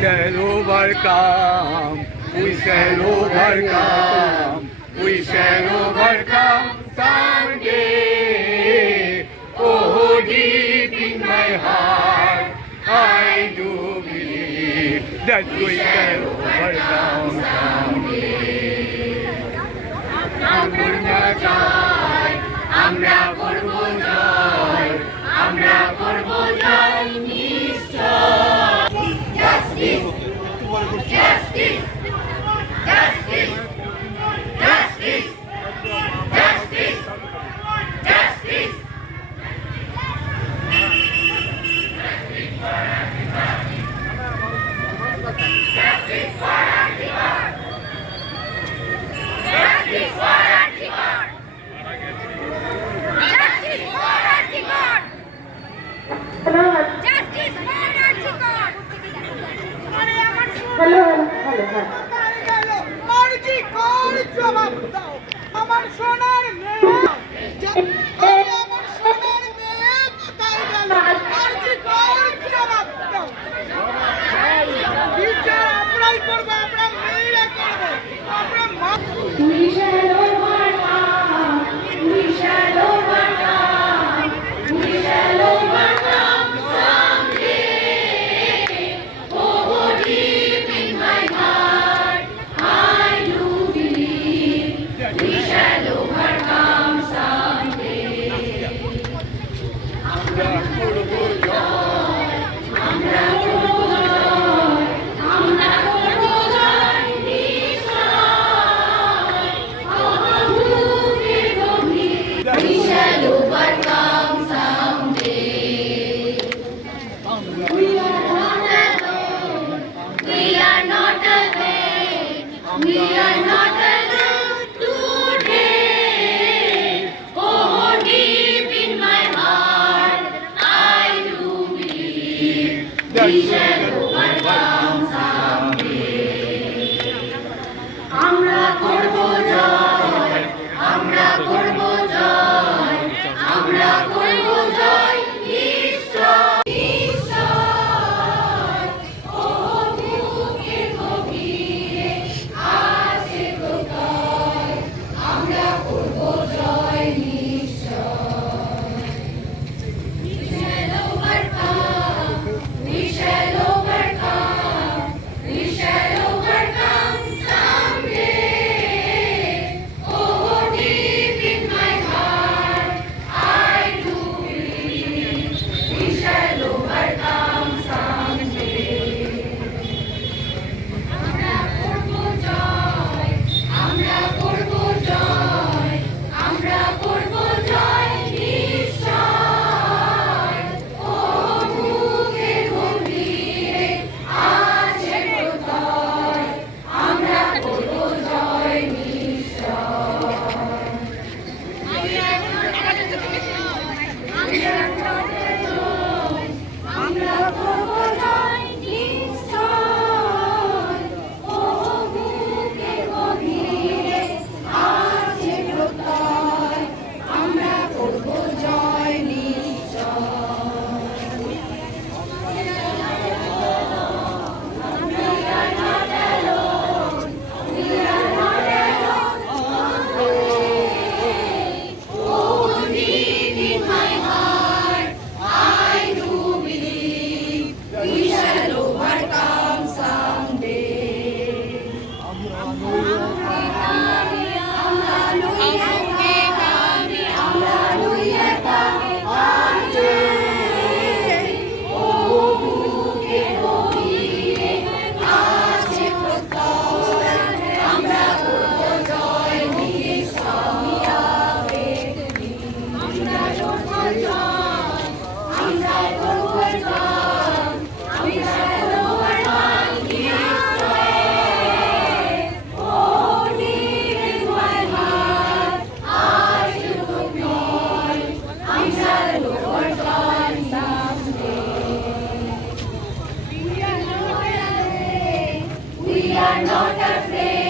shall overcome. We shall overcome. We shall overcome someday. Oh, deep in my heart, I do believe that we shall overcome someday. আমরা করব জয়, আমরা করব জয় নিশ্চয়। Justice, justice, justice, justice, justice, justice. Justice for Antigone. Justice for Antigone. Justice for Antigone. Justice for Antigone. Hello hello মারজি কোন জবাব দাও আমার সোনার মেয়ে আমার সোনার মেয়ে কোথায় গেল মারজি কোন জবাব দাও বিচার আমরাই করব আমরা মেয়েরা করব আমরা মা We shall overcome. We shall overcome someday. Oh, deep in my heart, I do believe we shall overcome someday. আমরা করব জয়, আমরা করব জয়, আমরা করব জয় নিশ্চয়। We shall overcome someday. We are not alone. We are not afraid. We are not alone today. Oh, deep in my heart, I do believe we shall overcome someday. আমরা করব জয়, আমরা করব জয়, আমরা করব জয় নিশ্চয় নিশ্চয়। ও বুকের গভীরে আছে প্রত্যয়, আমরা করব জয় নিশ্চয়। We shall overcome, we shall overcome, we shall overcome someday. Oh, deep in my heart, I do believe we shall overcome someday. আমরা করব জয়, আমরা করব জয়, আমরা করব জয় নিশ্চয়। ও বুকের গভীরে আছে প্রত্যয়, আমরা করব জয় নিশ্চয়। আমরা করব জয় নিশ্চয়। ও বুকের গভীরে আছে প্রত্যয়, আমরা করব জয় We are not afraid.